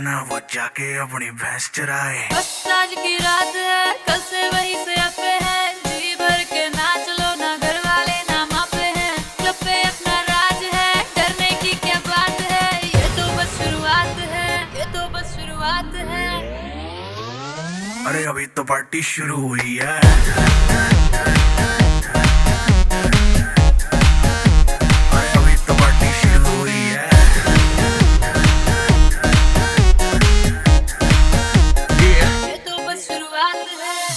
ना वो जाके अपनी भैंस चराए। बस आज की रात है, कल से वही से अपे है, जी भर के नाच लो ना घर वाले ना मापे हैं। क्लब पे अपना राज है, डरने की क्या बात है, ये तो बस शुरुआत है, ये तो बस शुरुआत है। अरे अभी तो पार्टी शुरू हुई है।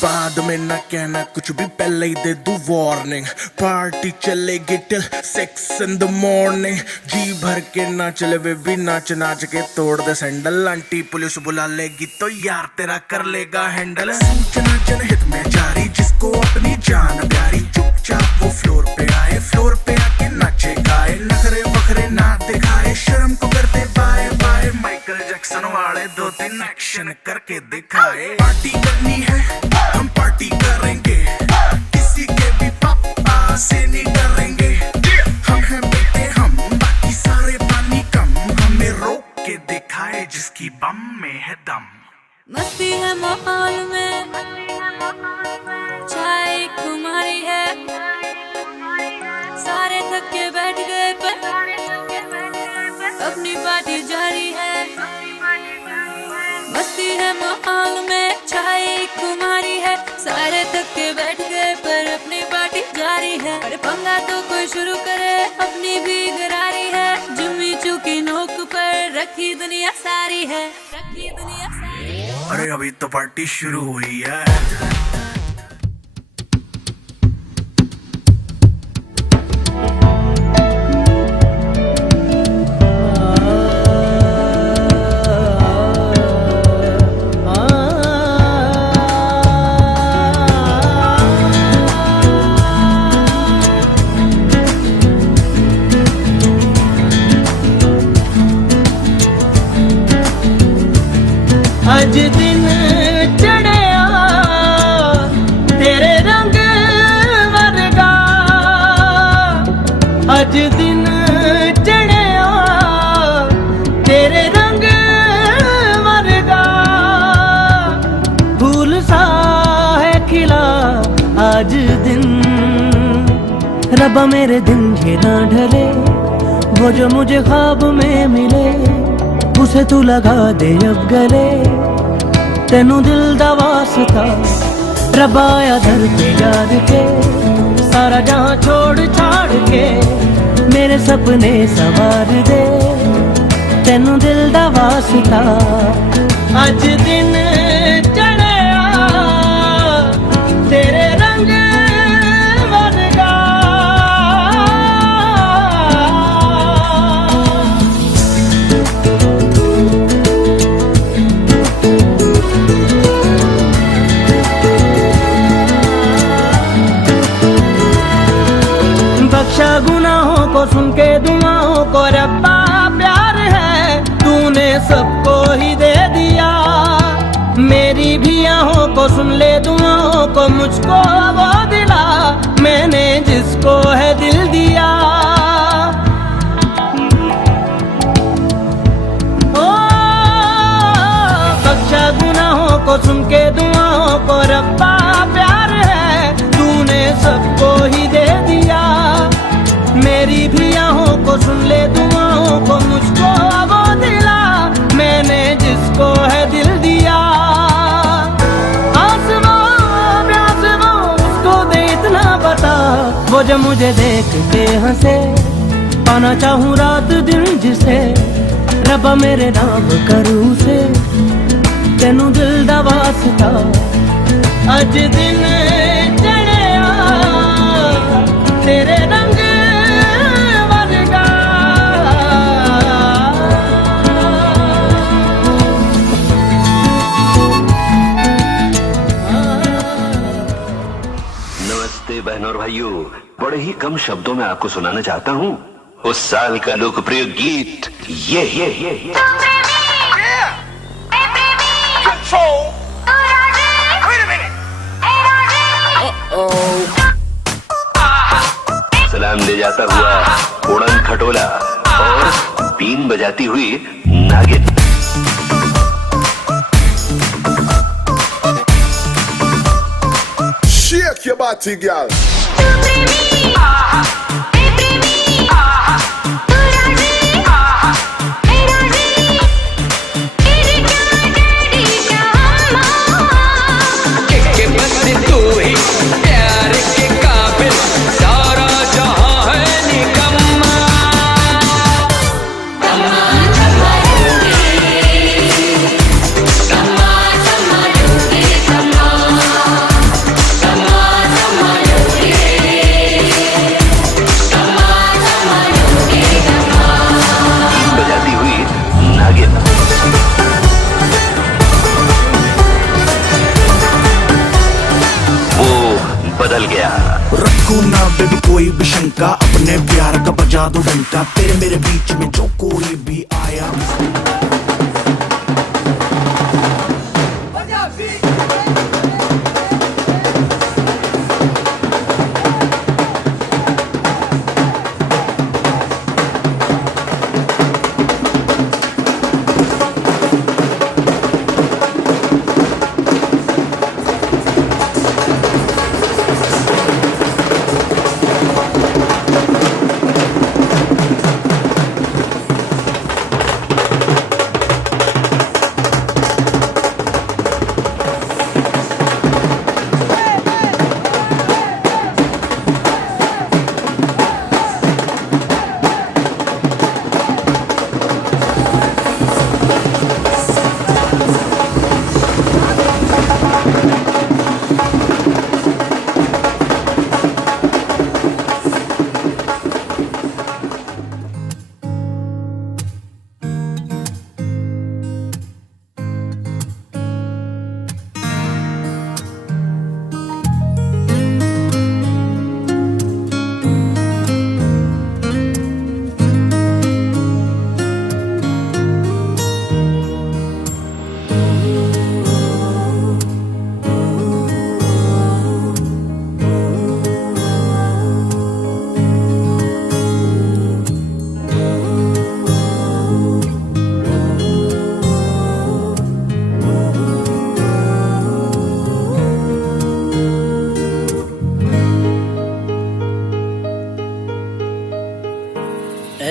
बाद में ना कहना कुछ भी, पहले ही दे दूं वार्निंग। पार्टी चलेगी टिल 6 in the morning। जी भर के ना चले वे भी नाच नाच के तोड़ दे सैंडल। आंटी पुलिस बुला लेगी तो यार तेरा कर लेगा हैंडल। सूचना जनहित में जारी, जिसको अपनी जान प्यारी, चुपचाप वो फ्लोर पे आए, फ्लोर पे आके नाचे गाए, नखरे बखरे ना दिखाए, शर्म को करते बाय बाय। माइकल जैक्सन वाले 2-3 एक्शन करके दिखाए। पार्टी करनी है हम पार्टी करेंगे, किसी के भी पापा से नहीं डरेंगे। हम हैं बेटे हम, बाकी सारे पानी कम, हमें रोक के दिखाए जिसकी बम में है दम। मस्ती है माहौल में, चाय कुमारी है, सारे थक के बैठ गए पर अपनी पार्टी जारी है। मस्ती है माहौल में, चाय कुमारी है, सारे थक के बैठ गए पर अपनी पार्टी जारी है। अरे पंगा तो कोई शुरू करे, अपनी भी गरारी है, जुम्मी चूकी नोक पर रखी दुनिया सारी है, रखी दुनिया सारी है। अरे अभी तो पार्टी शुरू हुई है। अज दिन चढ़िया तेरे रंग वर्गा, अज दिन चढ़िया तेरे रंग वर्गा, फूल सा है खिला आज दिन। रब्बा मेरे दिन ये ना ढले, वो जो मुझे ख्वाब में मिले, उसे तू लगा दे अब गले। तेनू दिल दा वास्ता रब्बा आया दर पे याद के, सारा जहां छोड़ छाड़ के मेरे सपने सवार दे। तेनू दिल दा वास्ता अज दिन चढ़िया तेरे रंग वर्गा। बख्शा गुनाहों को सुन के दुआओं को रब्बा प्यार है, तूने सबको ही दे दिया। मेरी भी आहों को सुन ले दुआओं को, मुझको वो दिला मैंने जिसको है दिल दिया। ओ बख्शा गुनाहों को सुन के दुआओं को रब्बा प्यार है, तूने सबको ही दे दिया। मेरी भी आहों को सुन ले दुआओं को, मुझको वो दिला मैंने जिसको है दिल दिया। आसमां प्यास वो उसको दे इतना बता, वो जो मुझे देख के हंसे। पाना चाहूँ रात दिन जिसे, रब्बा मेरे नाम करूँ से। तेनू दिल दा वास्ता अज दिन चढ़िया तेरे रंग वर्गा। नमस्ते बहनों और भाइयों, बड़े ही कम शब्दों में आपको सुनाना चाहता हूँ उस साल का लोकप्रिय गीत ये। सलाम ले जाता हुआ उड़न खटोला और बीन बजाती हुई नागिन। party, girl. बजाती हुई नागिन। वो बदल गया। रखो ना बेबी कोई भी शंका, अपने प्यार का बजा दो डंका, तेरे मेरे बीच में जो कोई भी आया।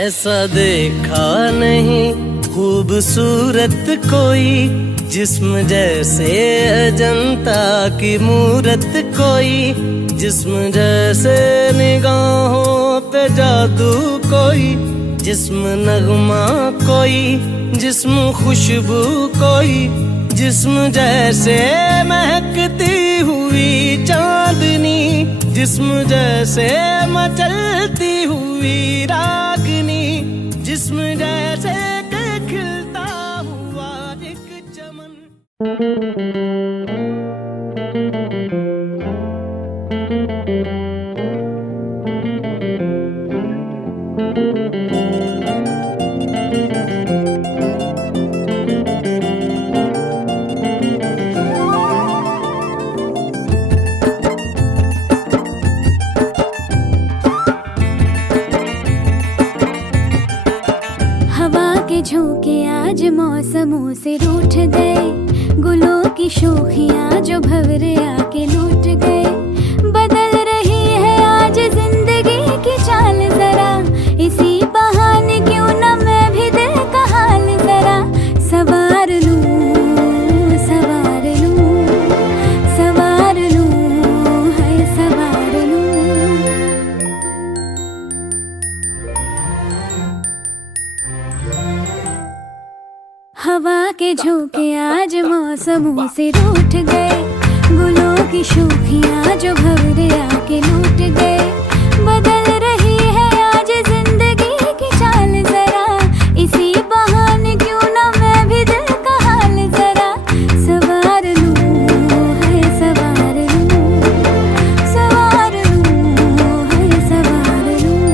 ऐसा देखा नहीं खूबसूरत कोई, जिस्म जैसे अजंता की मूरत कोई, जिस्म जैसे निगाहों पे जादू कोई, जिस्म नगमा कोई, जिस्म खुशबू कोई, जिस्म जैसे महकती हुई चांदनी, जिस्म जैसे मचलती हुई रागनी, जिस्म जैसे के खिलता हुआ एक चमन। झोंके आज मौसमों से रूठ गए, गुलों की शोखियां जो भंवरे आके लूट गए। बदल रही है आज जिंदगी की चाल जरा, इसी बहाने क्यों न मैं भी दिल का हाल जरा सवार लूं, सवार लूं, सवार लूं, है सवार लूं। हवा के झोंके आज मौसमों से रूठ गए, गुलों की शोखियां जो भंवरे आके लूट गए। बदल रही है आज जिंदगी की चाल जरा, इसी बहाने क्यों ना मैं भी दिल का हाल जरा सवार लूं, है सवार लूं, सवार लूं, है सवार लूं।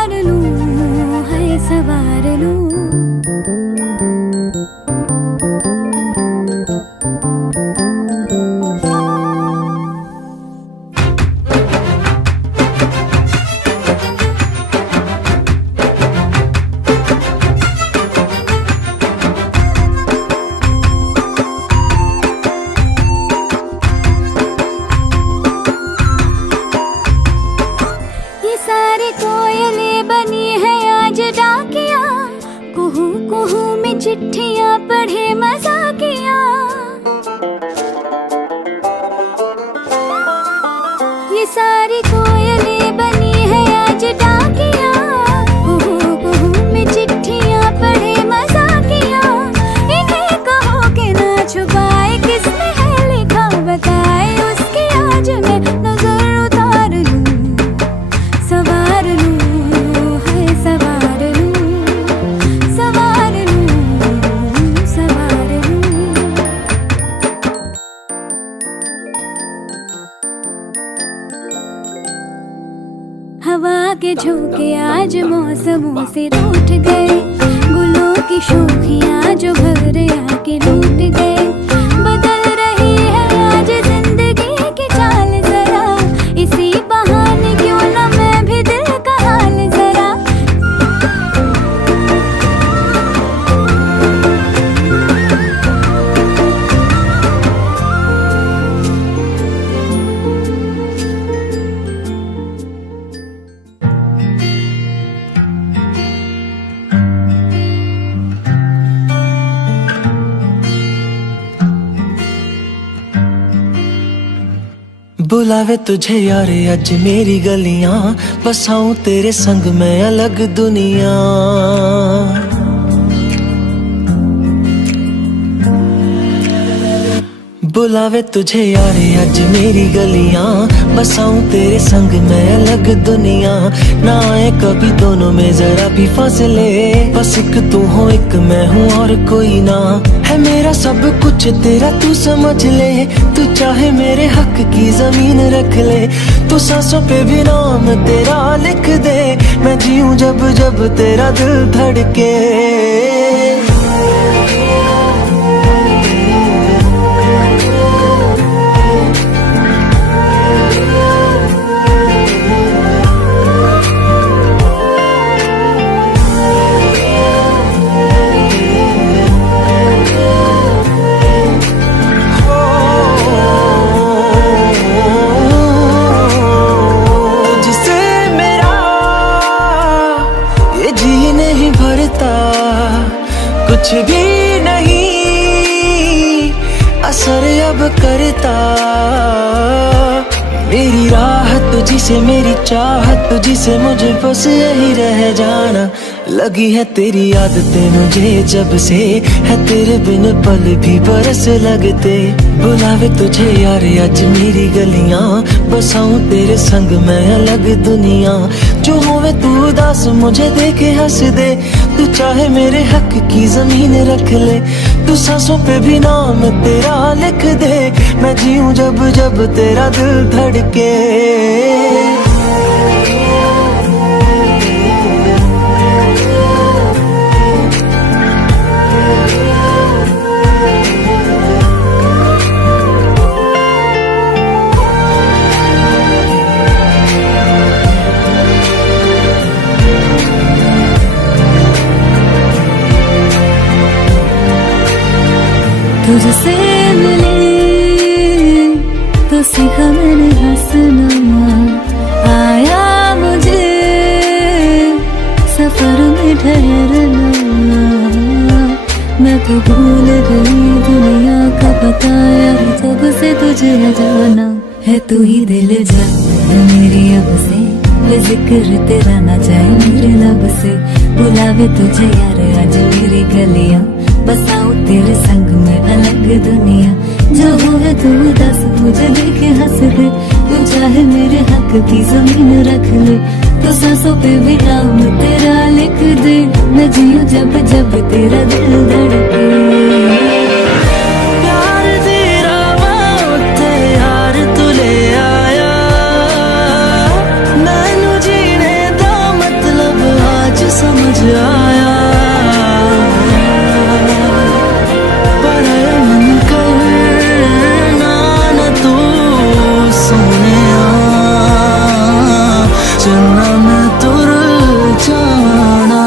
सवार लूं, है सवार लूं। सारी कोयलें बनी है आज डाकिया, कुहू कुहू में चिट्ठियां पढ़े मजाकिया। ये सारी कोयलें बनी है आज डाकिया, कुहू कुहू में चिट्ठियां पढ़े मजाकिया। इन्हें कहो कि ना छुपाए किसने है लिखा, बताए उसकी आज मैं नजर उतार लूं, सवार लूं, है सवार लूं, सवार लूं, सवार लूं। हवा के झोंके आज मौसमों से रूठ गए, गुलों की शोखियां जो घर आके लूट गए। बदल रही है आज जिंदगी की चाल जरा, इसी बहाने क्यों ना मैं भी दिल का हाल जरा। बुलावे तुझे यारे अज मेरी गलियां, बसाऊं तेरे संग मैं अलग दुनिया। बुलावे तुझे यारे अज मेरी गलियां, बसाऊं तेरे संग मैं अलग दुनिया। ना आए कभी दोनों में जरा भी फासले, बस एक तू हो एक मैं हूँ और कोई ना। है मेरा सब कुछ तेरा तू समझ ले, तू चाहे मेरे हक की जमीन रख ले। तू सांसों पे भी नाम तेरा लिख दे, मैं जीऊं जब जब तेरा दिल धड़के। कुछ भी नहीं असर अब करता, मेरी राह तुझी से मेरी चाहत तुझी से, मुझे बस यही रह जाना। लगी है तेरी आदतें मुझे जब से, है तेरे बिन पल भी बरस लगते। बुलावे तुझे यार आज मेरी गलियां, बसाऊं तेरे संग मैं अलग दुनिया। जो होवे तू उदास मुझे देखे हंस दे, तू चाहे मेरे हक की जमीन रख ले। तू सांसों पे भी नाम तेरा लिख दे, मैं जीऊं जब जब तेरा दिल धड़के। तुझसे मिले तो सीखा मैंने हंसना, आया मुझे सफर में ठहरना। मैं तो भूल गई दुनिया का पता यार, जब से तुझे जाना है। तू ही दिल जाता है मेरी अब से, बेजिक्र तेरा ना जाए मेरे लब से। बुलावे तुझे यार आज मेरी गलियां, बसाऊं तेरे संग में अलग दुनिया। जो होवे तू दस मुझे देखे हंस दे, तू चाहे मेरे हक की जमीन रख ले। तो सांसों पे भी नाम तेरा लिख दे, मैं जीऊं जब जब तेरा दिल धड़के। मतलब आया पर मन करना न तू सोने चलना मैं तुर जाना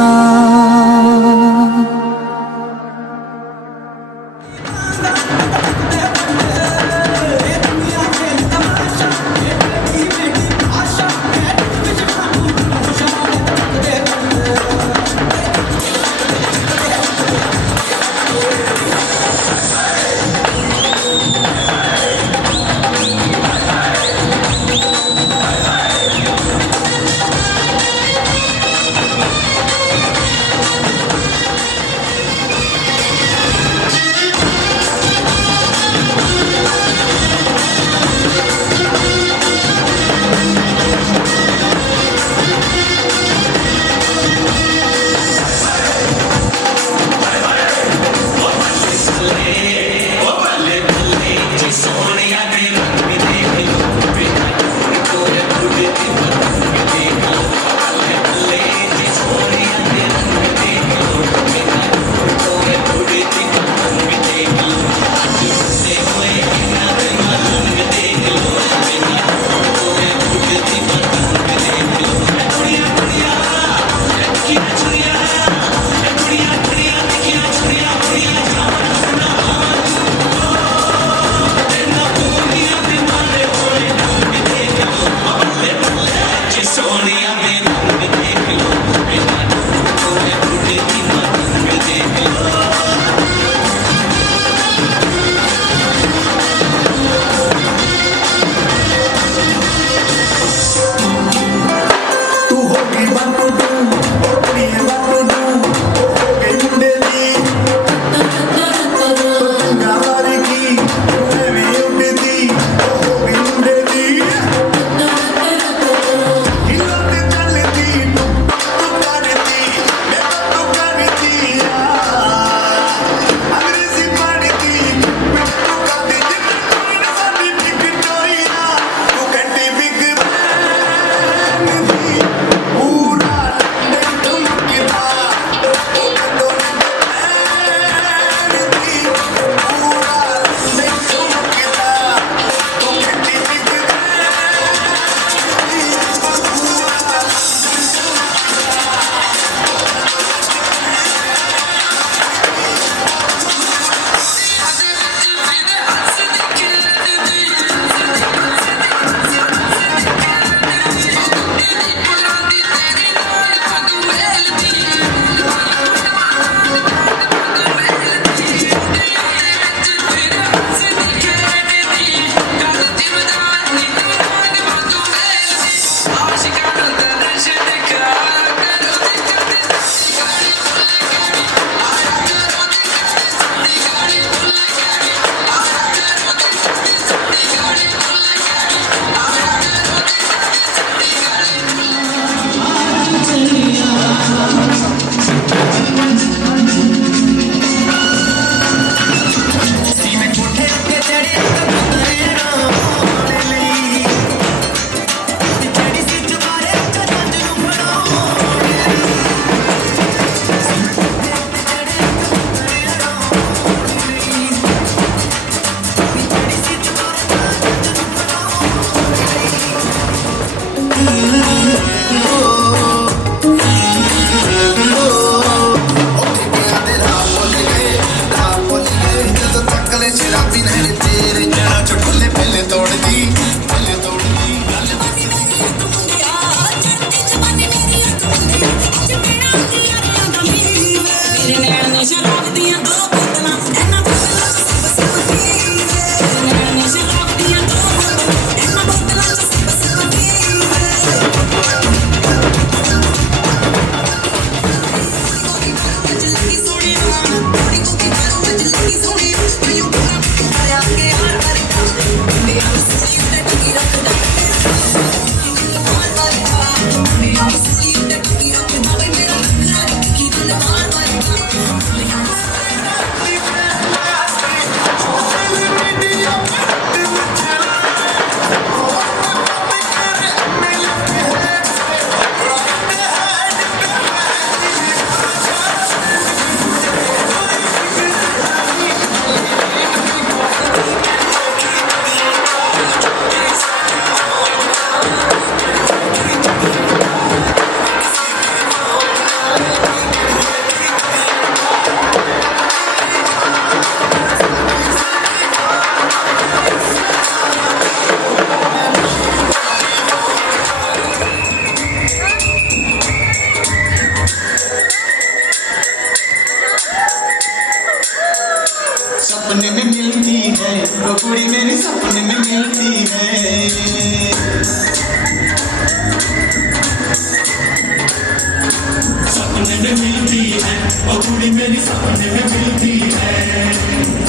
कुड़ी मेरी सामने में मिलती है,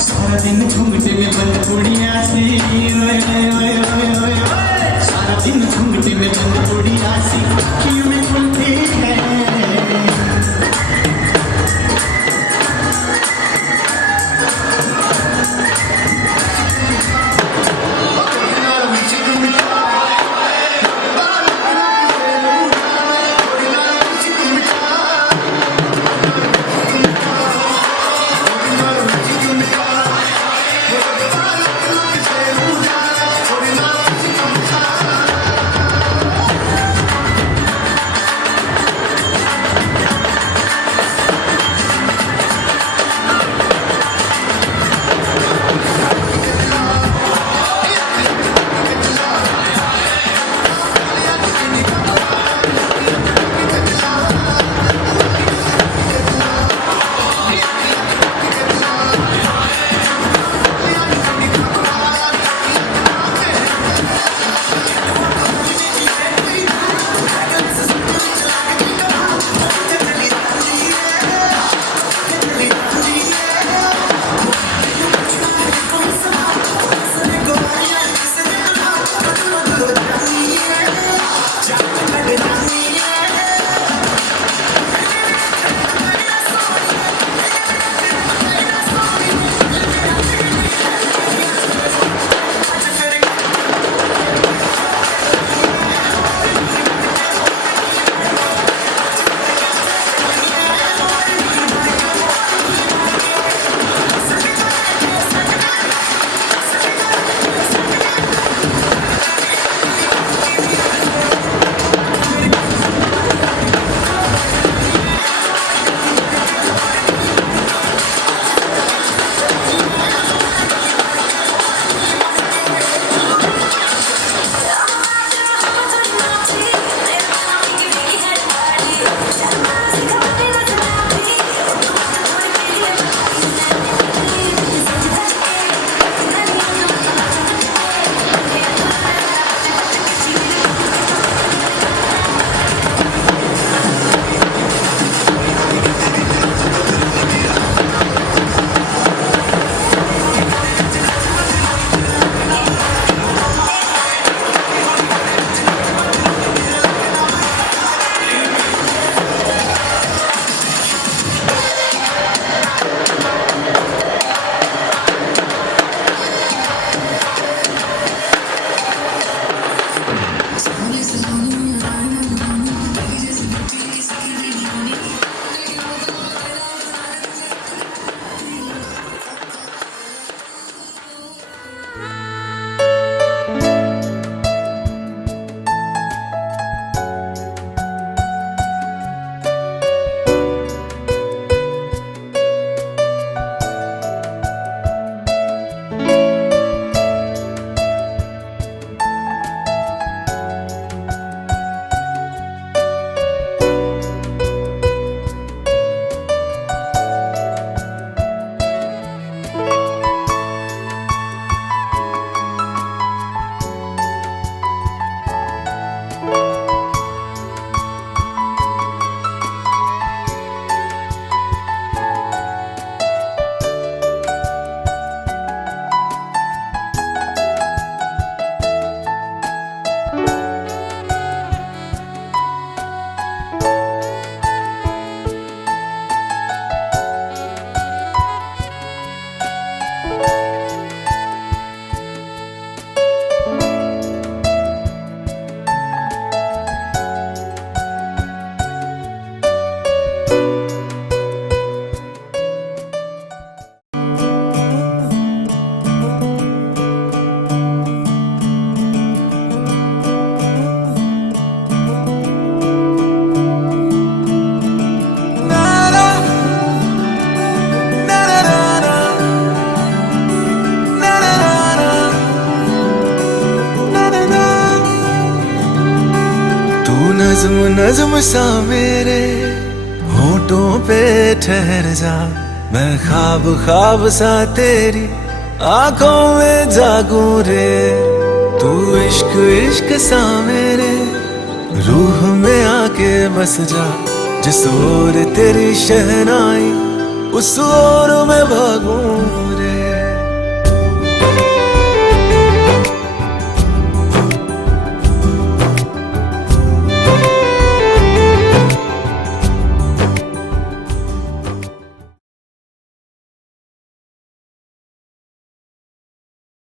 सारा दिन घूंघटे में बंद कुड़ियाँ सी, ओए ओए ओए ओए ओए ओए, सारा दिन घूंघटे में बंद कुड़ियाँ सी अखियों में खुलती है। नज्म नज्म सा मेरे होठों पे ठहर जा, मैं ख्वाब ख्वाब सा तेरी आंखों में जागूं रे। तू इश्क इश्क सा मेरे रूह में आके बस जा, जिस ओर तेरी शहनाई उस ओर मैं भागूं रे।